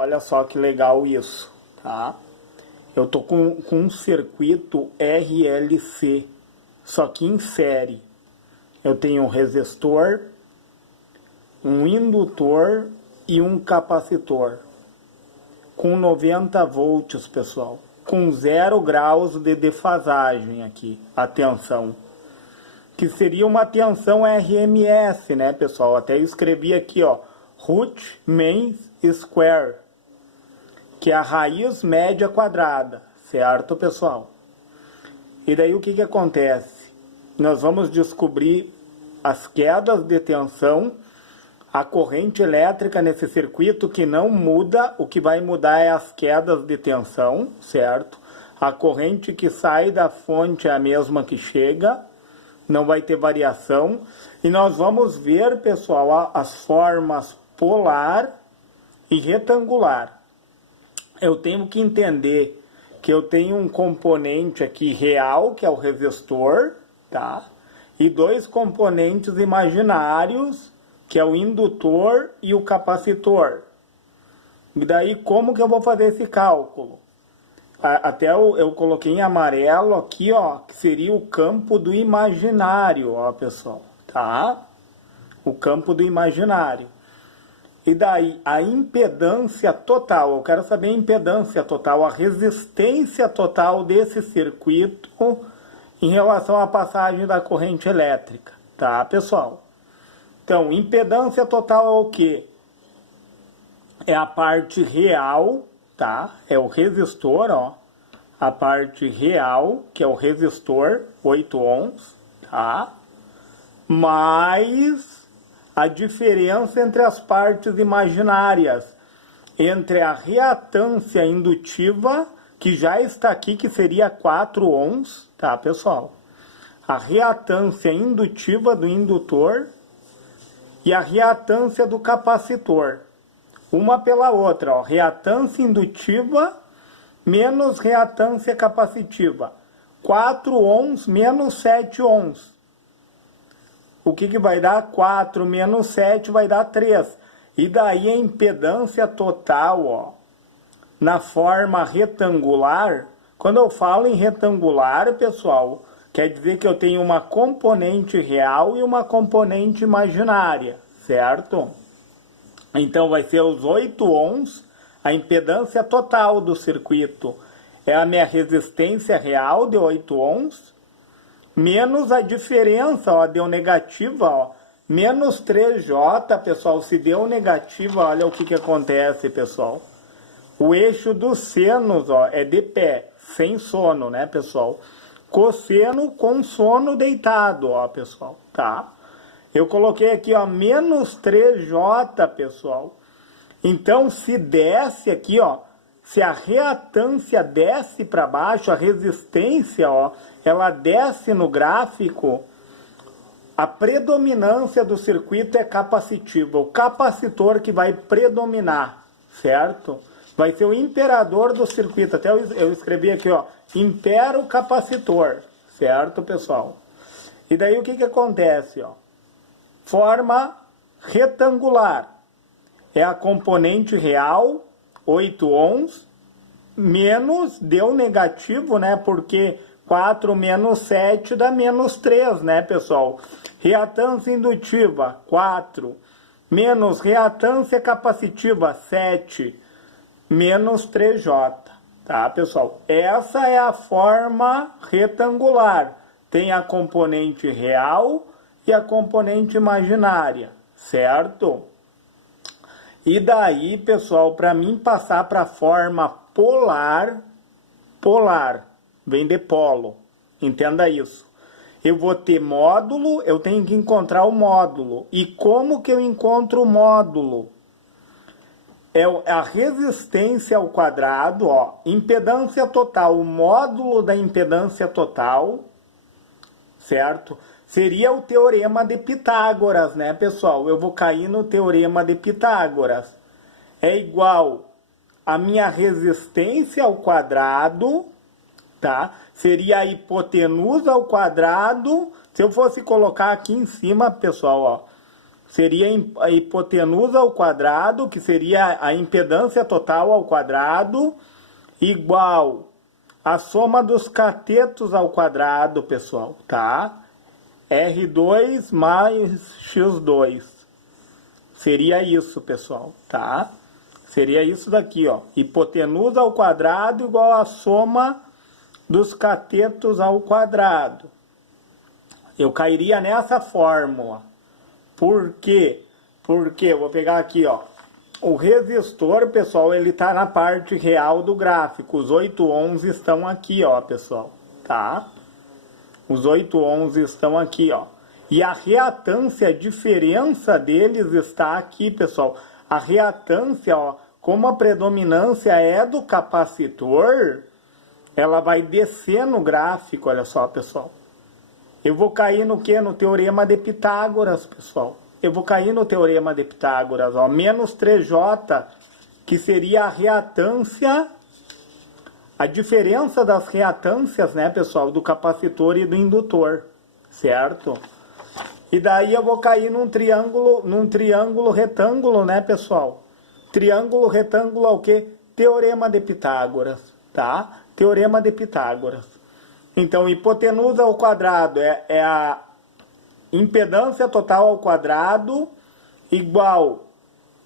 olha só que legal isso, tá? Eu tô com um circuito RLC, só que em série. Eu tenho um resistor, um indutor e um capacitor. Com 90 volts, pessoal. Com 0 graus de defasagem aqui. Atenção. Que seria uma tensão RMS, né, pessoal? Até eu escrevi aqui, ó. Root mean square. Que é a raiz média quadrada. Certo, pessoal? E daí o que que acontece? Nós vamos descobrir as quedas de tensão, a corrente elétrica nesse circuito que não muda, o que vai mudar é as quedas de tensão, certo? A corrente que sai da fonte é a mesma que chega, não vai ter variação. E nós vamos ver, pessoal, as formas polar e retangular. Eu tenho que entender que eu tenho um componente aqui real, que é o resistor, tá? E dois componentes imaginários, que é o indutor e o capacitor. E daí, como que eu vou fazer esse cálculo? Até eu coloquei em amarelo aqui, ó, que seria o campo do imaginário, ó, pessoal, tá? O campo do imaginário. E daí, a impedância total, eu quero saber a impedância total, a resistência total desse circuito em relação à passagem da corrente elétrica, tá, pessoal? Então, impedância total é o quê? É a parte real, tá? É o resistor, ó. A parte real, que é o resistor, 8 ohms, tá? Mais a diferença entre as partes imaginárias, entre a reatância indutiva, que já está aqui, que seria 4 ohms, tá, pessoal? A reatância indutiva do indutor e a reatância do capacitor. Uma pela outra, ó. Reatância indutiva menos reatância capacitiva. 4 ohms menos 7 ohms. O que vai dar? 4 menos 7 vai dar 3. E daí a impedância total, ó, na forma retangular. Quando eu falo em retangular, pessoal, quer dizer que eu tenho uma componente real e uma componente imaginária, certo? Então vai ser os 8 ohms, a impedância total do circuito é a minha resistência real de 8 ohms, menos a diferença, ó, deu negativa, ó, menos 3J, pessoal. Se deu negativa, olha o que acontece, pessoal. O eixo dos senos, ó, é de pé, sem sono, né, pessoal? Cosseno com sono deitado, ó, pessoal, tá? Eu coloquei aqui, ó, menos 3J, pessoal. Então, se desce aqui, ó, se a reatância desce para baixo, a resistência, ó, ela desce no gráfico, a predominância do circuito é capacitiva. O capacitor que vai predominar, certo? Vai ser o imperador do circuito. Até eu escrevi aqui, ó, impera o capacitor, certo, pessoal? E daí o que acontece, ó? Forma retangular. É a componente real, 8 ohms, menos, deu negativo, né? Porque 4 menos 7 dá menos 3, né, pessoal? Reatância indutiva, 4. Menos reatância capacitiva, 7. Menos 3J, tá, pessoal? Essa é a forma retangular. Tem a componente real e a componente imaginária, certo? E daí, pessoal, para mim passar para a forma polar, vem de polo, entenda isso. Eu vou ter módulo, eu tenho que encontrar o módulo. E como que eu encontro o módulo? É a resistência ao quadrado, ó, impedância total, o módulo da impedância total, certo? Seria o teorema de Pitágoras, né, pessoal? Eu vou cair no teorema de Pitágoras. É igual a minha resistência ao quadrado, tá? Seria a hipotenusa ao quadrado. Se eu fosse colocar aqui em cima, pessoal, ó, seria a hipotenusa ao quadrado, que seria a impedância total ao quadrado, igual a soma dos catetos ao quadrado, pessoal, tá? R2 mais X2. Seria isso, pessoal, tá? Seria isso daqui, ó. Hipotenusa ao quadrado igual a soma dos catetos ao quadrado. Eu cairia nessa fórmula. Por quê? Porque eu vou pegar aqui, ó. O resistor, pessoal, ele tá na parte real do gráfico. Os 8 ohms estão aqui, ó, pessoal, tá? Os 8 ohms estão aqui, ó. E a reatância, a diferença deles está aqui, pessoal. A reatância, ó, como a predominância é do capacitor, ela vai descer no gráfico, olha só, pessoal. Eu vou cair no quê? No teorema de Pitágoras, pessoal. Eu vou cair no teorema de Pitágoras, ó. Menos 3J, que seria a reatância, a diferença das reatâncias, né, pessoal, do capacitor e do indutor, certo? E daí eu vou cair num triângulo retângulo, né, pessoal? Triângulo retângulo é o quê? Teorema de Pitágoras, tá? Teorema de Pitágoras. Então, hipotenusa ao quadrado é a impedância total ao quadrado igual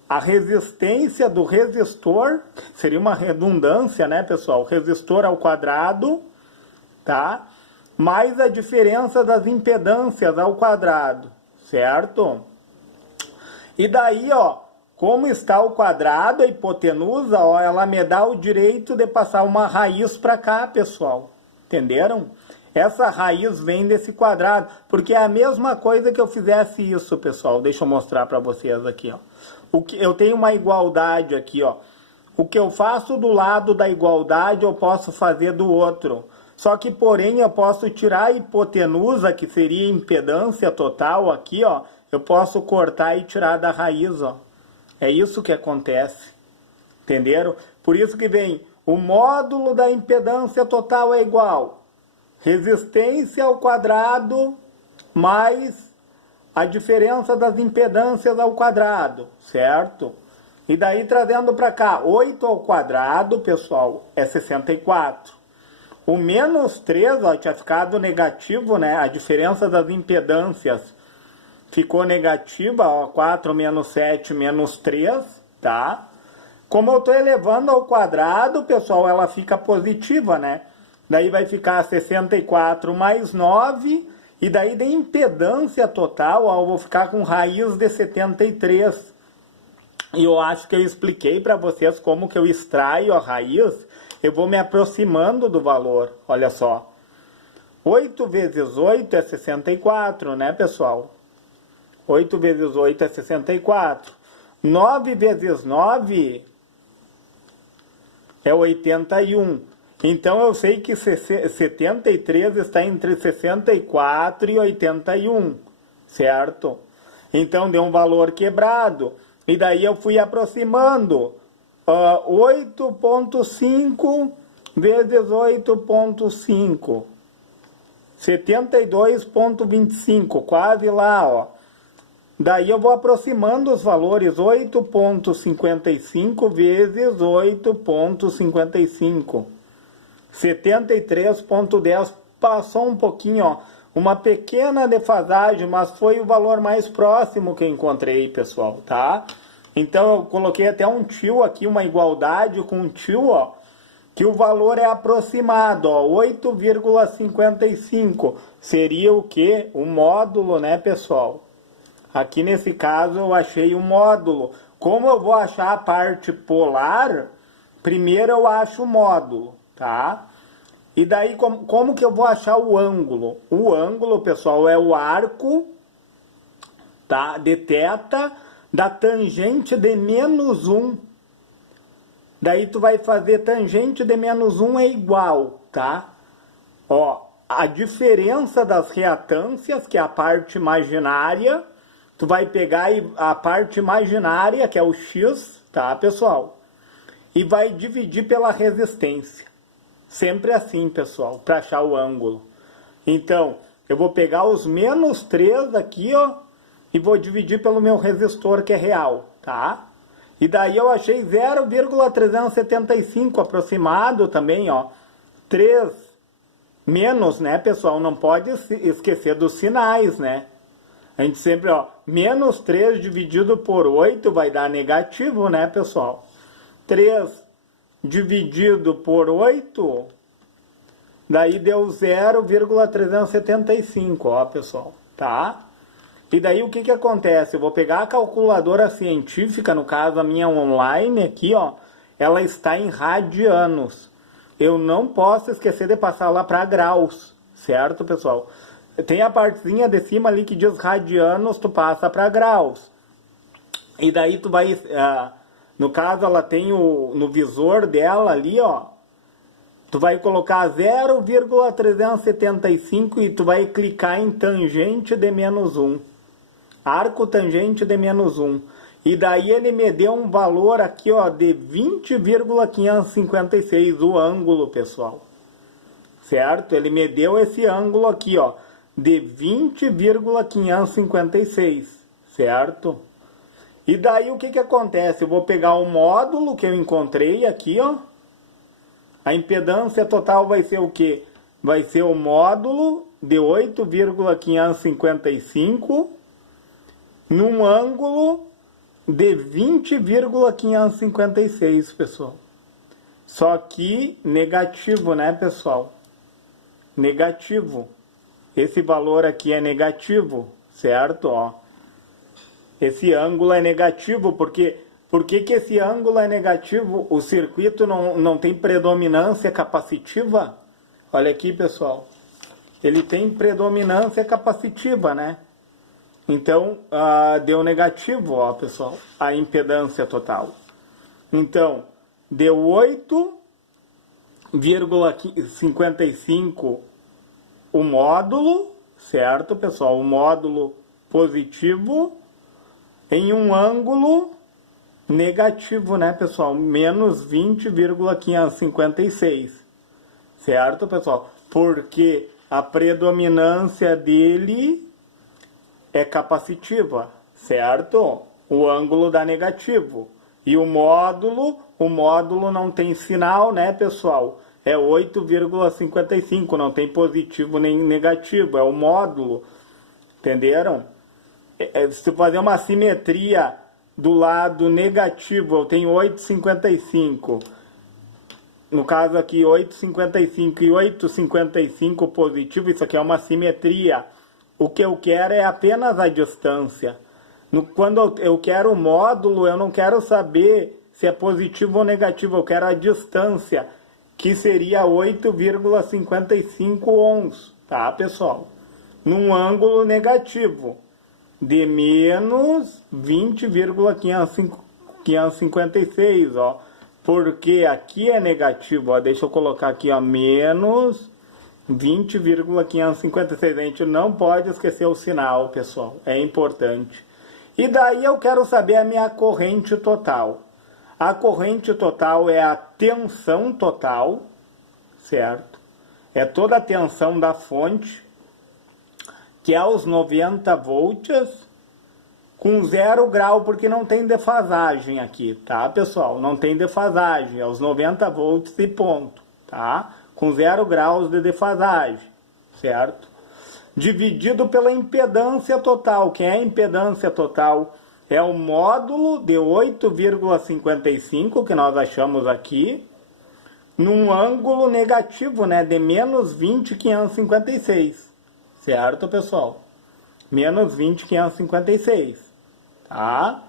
a resistência do resistor, seria uma redundância, né, pessoal? Resistor ao quadrado, tá? Mais a diferença das impedâncias ao quadrado, certo? E daí, ó, como está o quadrado, a hipotenusa, ó, ela me dá o direito de passar uma raiz para cá, pessoal. Entenderam? Essa raiz vem desse quadrado, porque é a mesma coisa que eu fizesse isso, pessoal. Deixa eu mostrar para vocês aqui, ó. Eu tenho uma igualdade aqui, ó. O que eu faço do lado da igualdade, eu posso fazer do outro. Só que, porém, eu posso tirar a hipotenusa, que seria impedância total aqui, ó. Eu posso cortar e tirar da raiz, ó. É isso que acontece. Entenderam? Por isso que vem o módulo da impedância total é igual resistência ao quadrado mais a diferença das impedâncias ao quadrado, certo? E daí, trazendo para cá, 8 ao quadrado, pessoal, é 64. O menos 3, ó, tinha ficado negativo, né? A diferença das impedâncias ficou negativa, ó, 4 menos 7 menos 3, tá? Como eu estou elevando ao quadrado, pessoal, ela fica positiva, né? Daí vai ficar 64 mais 9, e daí de impedância total, ó, eu vou ficar com raiz de 73. E eu acho que eu expliquei para vocês como que eu extraio a raiz. Eu vou me aproximando do valor, olha só. 8 vezes 8 é 64, né, pessoal? 8 vezes 8 é 64. 9 vezes 9 é 81. Então, eu sei que 73 está entre 64 e 81, certo? Então, deu um valor quebrado. E daí eu fui aproximando. 8,5 vezes 8,5. 72,25, quase lá, ó. Daí eu vou aproximando os valores, 8,55 vezes 8,55. 73,10, passou um pouquinho, ó, uma pequena defasagem, mas foi o valor mais próximo que eu encontrei, pessoal, tá? Então eu coloquei até um tio aqui, uma igualdade com um tio, ó, que o valor é aproximado, ó, 8,55. Seria o quê? O módulo, né, pessoal? Aqui nesse caso eu achei o módulo. Como eu vou achar a parte polar, primeiro eu acho o módulo, tá? E daí como que eu vou achar o ângulo? O ângulo, pessoal, é o arco, tá, de θ da tangente de menos 1. Daí tu vai fazer tangente de menos 1 é igual, tá? Ó, a diferença das reatâncias, que é a parte imaginária, tu vai pegar a parte imaginária, que é o x, tá, pessoal? E vai dividir pela resistência. Sempre assim, pessoal, para achar o ângulo. Então, eu vou pegar os menos 3 aqui, ó, e vou dividir pelo meu resistor, que é real, tá? E daí eu achei 0,375 aproximado também, ó. 3 menos, né, pessoal? Não pode esquecer dos sinais, né? A gente sempre, ó, menos 3 dividido por 8 vai dar negativo, né, pessoal? 3 dividido por 8, daí deu 0,375, ó, pessoal, tá? E daí o que que acontece? Eu vou pegar a calculadora científica, no caso a minha online aqui, ó, ela está em radianos. Eu não posso esquecer de passar lá para graus, certo, pessoal? Tem a partezinha de cima ali que diz radianos, tu passa para graus. E daí tu vai, no caso ela tem no visor dela ali, ó, tu vai colocar 0,375 e tu vai clicar em tangente de menos 1. Arco tangente de menos 1. E daí ele me deu um valor aqui, ó, de 20,556, o ângulo, pessoal. Certo? Ele me deu esse ângulo aqui, ó, de 20,556, certo? E daí o que que acontece? Eu vou pegar o módulo que eu encontrei aqui, ó. A impedância total vai ser o quê? Vai ser o módulo de 8,555 num ângulo de 20,556, pessoal. Só que negativo, né, pessoal? Negativo. Esse valor aqui é negativo, certo? Ó. Esse ângulo é negativo, porque... Por que que esse ângulo é negativo? O circuito não tem predominância capacitiva? Olha aqui, pessoal. Ele tem predominância capacitiva, né? Então, deu negativo, ó, pessoal, a impedância total. Então, deu 8,55 o módulo, certo, pessoal? O módulo positivo em um ângulo negativo, né, pessoal? Menos 20,556. Certo, pessoal? Porque a predominância dele é capacitiva, certo? O ângulo dá negativo. E o módulo não tem sinal, né, pessoal? É 8,55, não tem positivo nem negativo, é o módulo. Entenderam? Se fazer uma simetria do lado negativo, eu tenho 8,55. No caso aqui, 8,55 e 8,55 positivo, isso aqui é uma simetria. O que eu quero é apenas a distância. Quando eu quero o módulo, eu não quero saber se é positivo ou negativo, eu quero a distância, que seria 8,55 ohms, tá, pessoal? Num ângulo negativo de menos 20,556, ó. Porque aqui é negativo, ó. Deixa eu colocar aqui, ó, menos 20,556. A gente não pode esquecer o sinal, pessoal. É importante. E daí eu quero saber a minha corrente total. A corrente total é a tensão total, certo? É toda a tensão da fonte, que é os 90 volts, com 0 grau, porque não tem defasagem aqui, tá, pessoal? Não tem defasagem, é os 90 volts e ponto, tá? Com 0 graus de defasagem, certo? Dividido pela impedância total. Quem é a impedância total? É o módulo de 8,55, que nós achamos aqui, num ângulo negativo, né, de menos 20,556. Certo, pessoal? Menos 20,556. Tá?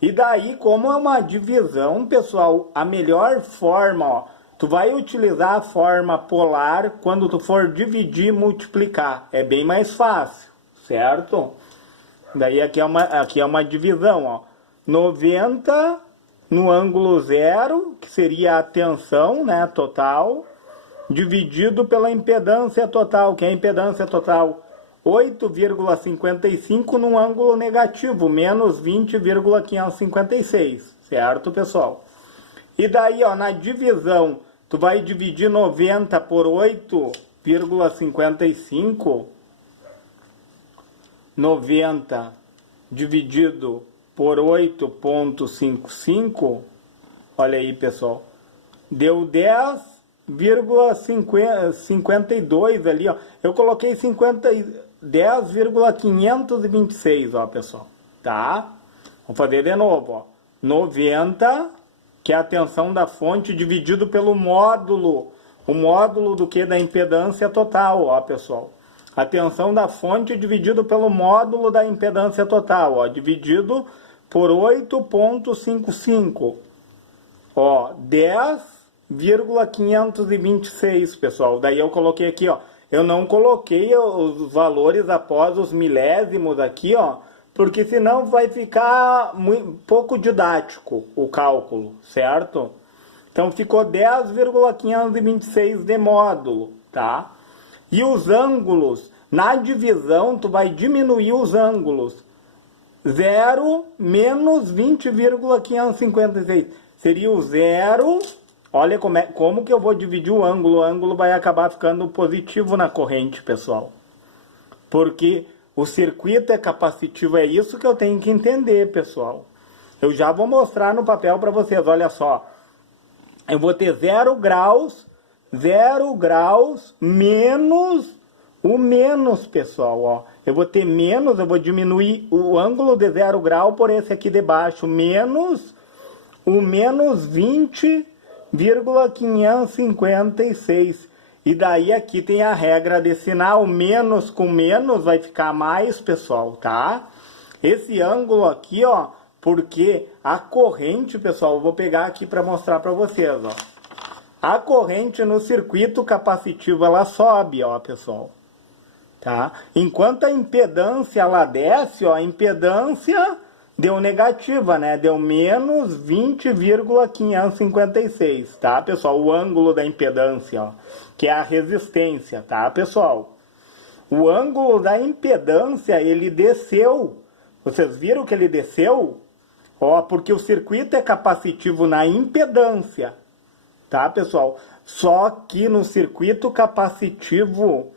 E daí, como é uma divisão, pessoal, a melhor forma, ó, tu vai utilizar a forma polar quando tu for dividir e multiplicar. É bem mais fácil, certo? Daí aqui é uma divisão, ó. 90 no ângulo 0, que seria a tensão, né, total, dividido pela impedância total, que é a impedância total 8,55 num ângulo negativo, menos 20,556, certo, pessoal? E daí, ó, na divisão, tu vai dividir 90 por 8,55, 90 dividido por 8,55, olha aí, pessoal, deu 10,52 ali, ó. Eu coloquei 10,526, ó, pessoal, tá? Vou fazer de novo, ó. 90, que é a tensão da fonte, dividido pelo módulo. O módulo do que? Da impedância total, ó, pessoal. A tensão da fonte dividido pelo módulo da impedância total, ó, dividido por 8,55. Ó, 10,526, pessoal. Daí eu coloquei aqui, ó. Eu não coloquei os valores após os milésimos aqui, ó, porque senão vai ficar muito, pouco didático o cálculo, certo? Então ficou 10,526 de módulo, tá? E os ângulos, na divisão, tu vai diminuir os ângulos. 0 menos 20,556. Seria o 0. Olha como que eu vou dividir o ângulo. O ângulo vai acabar ficando positivo na corrente, pessoal. Porque o circuito é capacitivo. É isso que eu tenho que entender, pessoal. Eu já vou mostrar no papel para vocês. Olha só. Eu vou ter 0 graus menos o menos, pessoal, ó. Eu vou ter menos, eu vou diminuir o ângulo de 0 grau por esse aqui de baixo, menos o menos 20,556. E daí aqui tem a regra de sinal, menos com menos vai ficar mais, pessoal, tá? Esse ângulo aqui, ó, porque a corrente, pessoal, eu vou pegar aqui para mostrar para vocês, ó. A corrente no circuito capacitivo, ela sobe, ó, pessoal. Tá? Enquanto a impedância, ela desce, ó, a impedância deu negativa, né? Deu menos 20,556, tá, pessoal? O ângulo da impedância, ó, que é a resistência, tá, pessoal? O ângulo da impedância, ele desceu. Vocês viram que ele desceu? Ó, porque o circuito é capacitivo na impedância, tá, pessoal? Só que no circuito capacitivo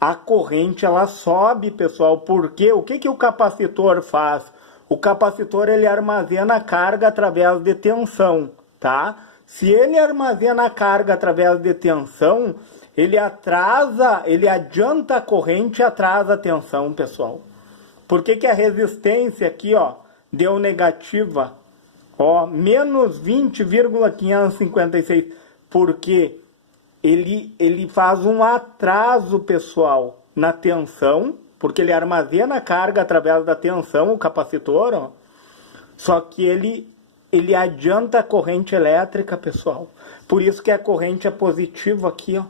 a corrente ela sobe, pessoal. Porque o que o capacitor faz? O capacitor ele armazena carga através de tensão, tá? Se ele armazena carga através de tensão, ele adianta a corrente e atrasa a tensão, pessoal. Por que a resistência aqui, ó, deu negativa? Ó, menos 20,556. Porque ele faz um atraso, pessoal, na tensão, porque ele armazena a carga através da tensão, o capacitor, ó. Só que ele adianta a corrente elétrica, pessoal. Por isso que a corrente é positiva aqui, ó.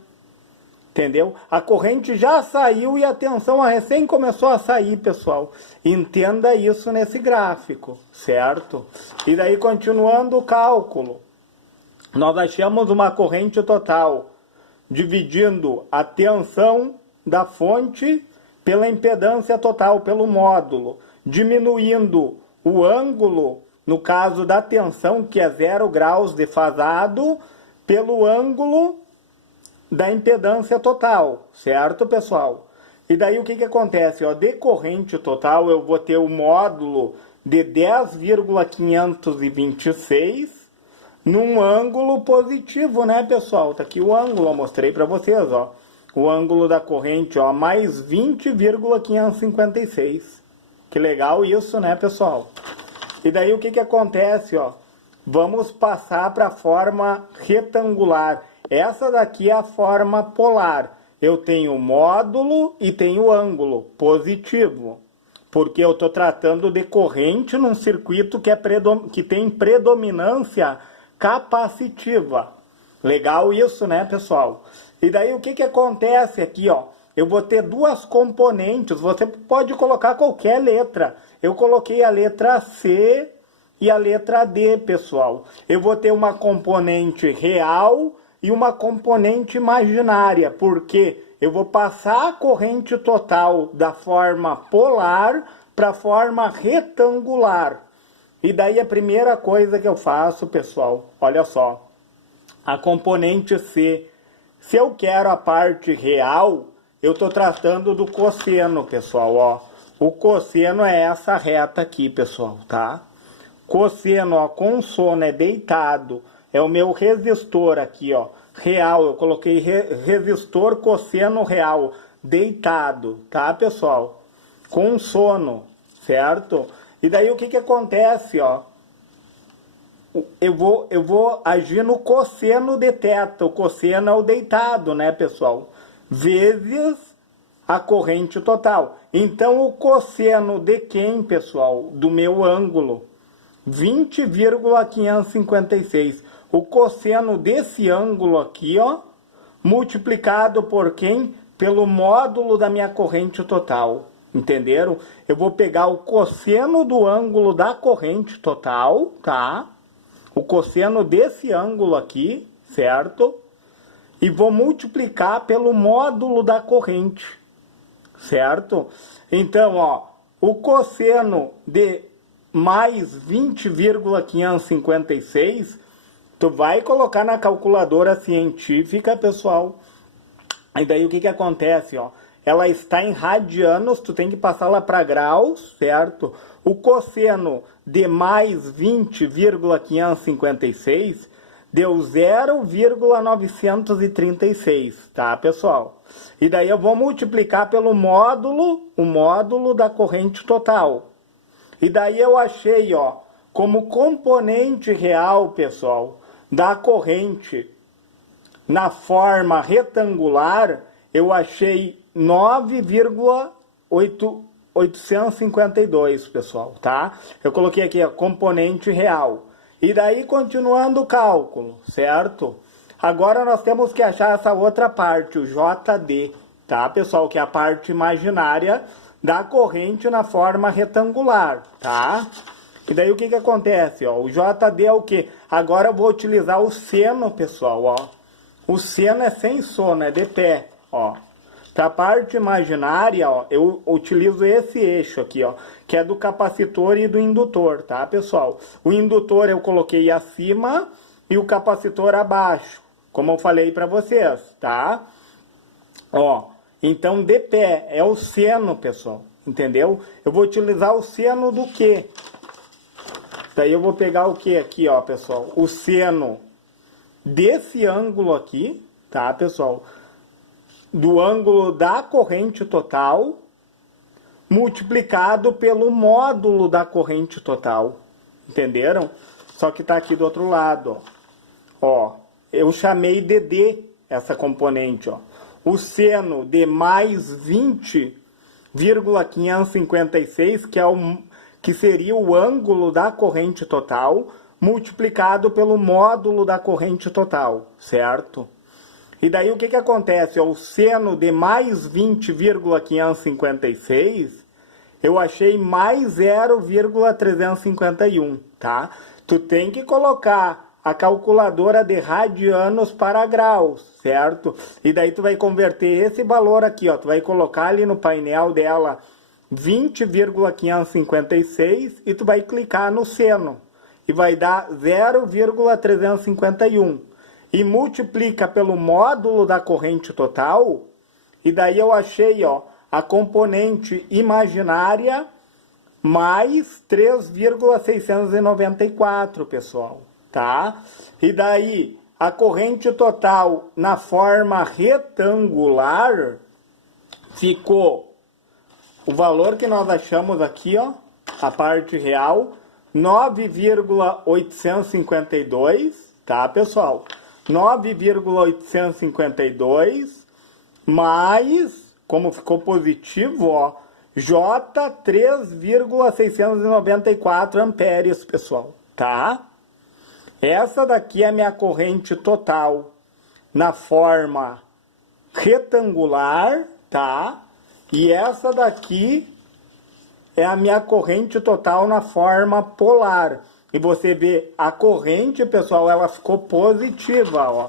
Entendeu? A corrente já saiu e a tensão recém começou a sair, pessoal. Entenda isso nesse gráfico, certo? E daí, continuando o cálculo, nós achamos uma corrente total, dividindo a tensão da fonte pela impedância total, pelo módulo, diminuindo o ângulo, no caso da tensão, que é 0 graus defasado, pelo ângulo da impedância total, certo, pessoal? E daí o que acontece? Ó, de corrente total eu vou ter o módulo de 10,526 num ângulo positivo, né, pessoal? Tá aqui o ângulo, eu mostrei para vocês, ó. O ângulo da corrente, ó, mais 20,556. Que legal isso, né, pessoal? E daí o que acontece, ó? Vamos passar para a forma retangular. Essa daqui é a forma polar. Eu tenho módulo e tenho ângulo positivo. Porque eu estou tratando de corrente num circuito que tem predominância capacitiva. Legal isso, né, pessoal? E daí o que acontece aqui, ó? Eu vou ter duas componentes. Você pode colocar qualquer letra. Eu coloquei a letra C e a letra D, pessoal. Eu vou ter uma componente real e uma componente imaginária, porque eu vou passar a corrente total da forma polar para a forma retangular. E daí a primeira coisa que eu faço, pessoal, olha só, a componente C, se eu quero a parte real, eu estou tratando do cosseno, pessoal, ó. O cosseno é essa reta aqui, pessoal, tá? Cosseno, ó, com sono é deitado. É o meu resistor aqui, ó. Real, eu coloquei resistor cosseno real. Deitado, tá, pessoal? Com sono, certo? E daí o que acontece, ó? Eu vou agir no cosseno de θ. O cosseno é o deitado, né, pessoal? Vezes a corrente total. Então, o cosseno de quem, pessoal? Do meu ângulo. 20,556. O cosseno desse ângulo aqui, ó, multiplicado por quem? Pelo módulo da minha corrente total. Entenderam? Eu vou pegar o cosseno do ângulo da corrente total, tá? O cosseno desse ângulo aqui, certo? E vou multiplicar pelo módulo da corrente, certo? Então, ó, o cosseno de mais 20,556, tu vai colocar na calculadora científica, pessoal. E daí o que acontece, ó? Ela está em radianos, tu tem que passá-la para graus, certo? O cosseno de mais 20,556 deu 0,936, tá, pessoal? E daí eu vou multiplicar pelo módulo, o módulo da corrente total. E daí eu achei, ó, como componente real, pessoal, da corrente na forma retangular, eu achei 9,852, pessoal, tá? Eu coloquei aqui a componente real. E daí, continuando o cálculo, certo? Agora nós temos que achar essa outra parte, o JD, tá, pessoal? Que é a parte imaginária da corrente na forma retangular, tá? E daí o que acontece, ó? O JD é o quê? Agora eu vou utilizar o seno, pessoal, ó. O seno é sem sono, é de pé, ó. Para a parte imaginária, ó, eu utilizo esse eixo aqui, ó, que é do capacitor e do indutor, tá, pessoal? O indutor eu coloquei acima e o capacitor abaixo, como eu falei para vocês, tá? Ó, então de pé é o seno, pessoal, entendeu? Eu vou utilizar o seno do quê? Daí eu vou pegar o que aqui, ó, pessoal? O seno desse ângulo aqui, tá, pessoal? Do ângulo da corrente total multiplicado pelo módulo da corrente total. Entenderam? Só que tá aqui do outro lado, ó. Eu chamei de D essa componente, ó. O seno de mais 20,556, que seria o ângulo da corrente total, multiplicado pelo módulo da corrente total, certo? E daí o que acontece? O seno de mais 20,556, eu achei mais 0,351, tá? Tu tem que colocar a calculadora de radianos para graus, certo? E daí tu vai converter esse valor aqui, ó. Tu vai colocar ali no painel dela 20,556 e tu vai clicar no seno. E vai dar 0,351. E multiplica pelo módulo da corrente total, e daí eu achei, ó, a componente imaginária mais 3,694, pessoal, tá? E daí a corrente total na forma retangular ficou o valor que nós achamos aqui, ó, a parte real, 9,852, tá, pessoal? 9,852 mais, como ficou positivo, ó, J 3,694 amperes, pessoal, tá? Essa daqui é a minha corrente total na forma retangular, tá? E essa daqui é a minha corrente total na forma polar. E você vê a corrente, pessoal, ela ficou positiva, ó.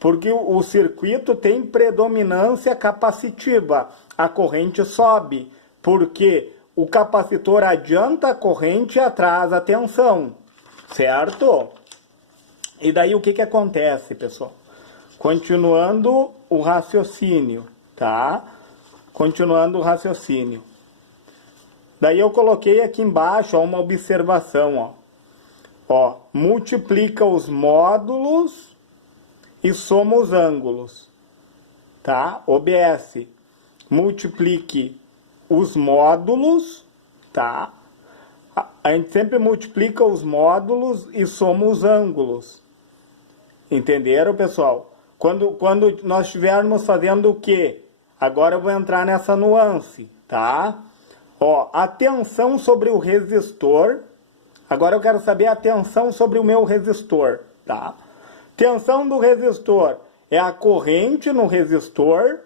Porque o circuito tem predominância capacitiva. A corrente sobe, porque o capacitor adianta a corrente e atrasa a tensão, certo? E daí o que acontece, pessoal? Continuando o raciocínio, tá? Continuando o raciocínio. Daí eu coloquei aqui embaixo, ó, uma observação, ó. Ó, multiplica os módulos e soma os ângulos, tá? OBS, multiplique os módulos, tá? A gente sempre multiplica os módulos e soma os ângulos. Entenderam, pessoal? Quando nós estivermos fazendo o quê? Agora eu vou entrar nessa nuance, tá? Ó, a tensão sobre o resistor. Agora eu quero saber a tensão sobre o meu resistor, tá? Tensão do resistor é a corrente no resistor.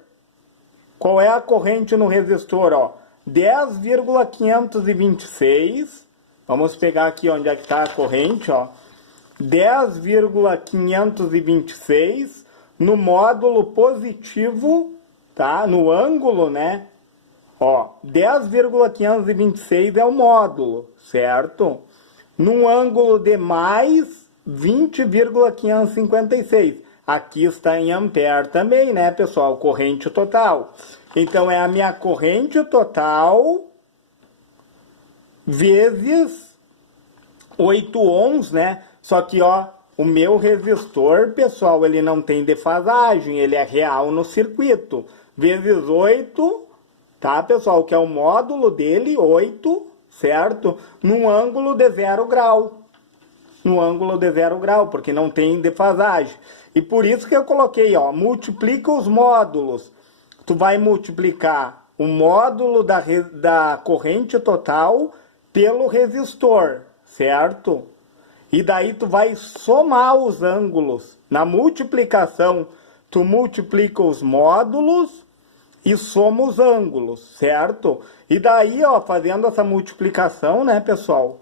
Qual é a corrente no resistor, ó? 10,526. Vamos pegar aqui onde é que está a corrente, ó. 10,526 no módulo positivo, tá? No ângulo, né? Ó, 10,526 é o módulo, certo? Num ângulo de mais 20,556. Aqui está em ampere também, né, pessoal? Corrente total. Então, é a minha corrente total vezes 8 ohms, né? Só que, ó, o meu resistor, pessoal, ele não tem defasagem, ele é real no circuito. Vezes 8, tá, pessoal? Que é o módulo dele, 8, certo? Num ângulo de 0 grau. No ângulo de 0 grau, porque não tem defasagem. E por isso que eu coloquei, ó, multiplica os módulos. Tu vai multiplicar o módulo da corrente total pelo resistor, certo? E daí tu vai somar os ângulos. Na multiplicação, tu multiplica os módulos e soma os ângulos, certo? E daí, ó, fazendo essa multiplicação, né, pessoal?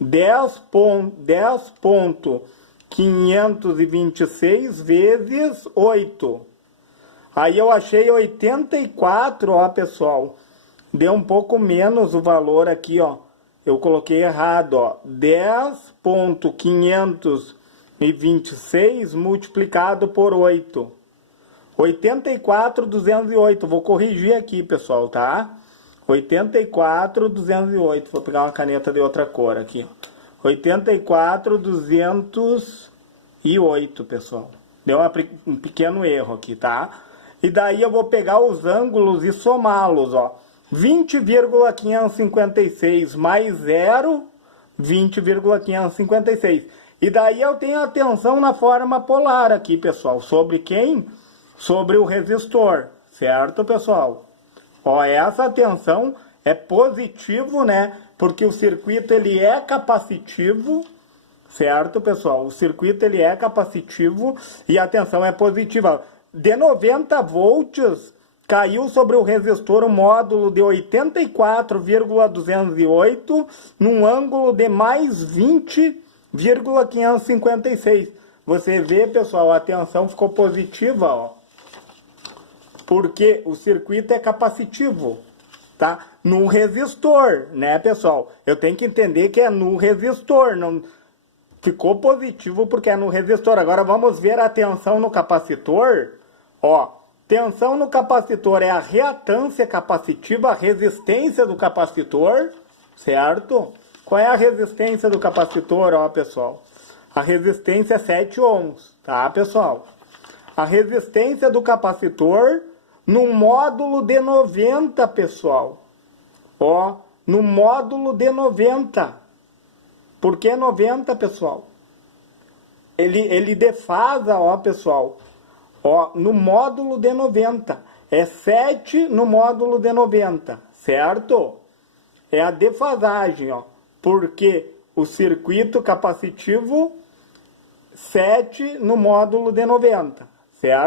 10,526 vezes 8. Aí eu achei 84, ó, pessoal. Deu um pouco menos o valor aqui, ó. Eu coloquei errado, ó. 10,526 multiplicado por 8. 84,208. Vou corrigir aqui, pessoal, tá? 84,208. Vou pegar uma caneta de outra cor aqui, ó. 84,208, pessoal. Deu um pequeno erro aqui, tá? E daí eu vou pegar os ângulos e somá-los, ó. 20,556 mais 0, 20,556. E daí eu tenho a tensão na forma polar aqui, pessoal. Sobre quem? Sobre o resistor, certo, pessoal? Ó, essa tensão é positivo, né? Porque o circuito ele é capacitivo, certo, pessoal? O circuito ele é capacitivo e a tensão é positiva. De 90 volts, caiu sobre o resistor um módulo de 84,208 num ângulo de mais 20,556. Você vê, pessoal, a tensão ficou positiva, ó. Porque o circuito é capacitivo, tá? No resistor, né, pessoal? Eu tenho que entender que é no resistor, não ficou positivo porque é no resistor. Agora vamos ver a tensão no capacitor. Ó, tensão no capacitor é a reatância capacitiva, a resistência do capacitor, certo? Qual é a resistência do capacitor, ó, pessoal? A resistência é 7 ohms, tá, pessoal? A resistência do capacitor no módulo de 90, pessoal. Ó, no módulo de 90. Por que 90, pessoal? Ele defasa, ó, pessoal. Ó, no módulo de 90. É 7 no módulo de 90, certo? É a defasagem, ó. Porque o circuito capacitivo 7 no módulo de 90, certo?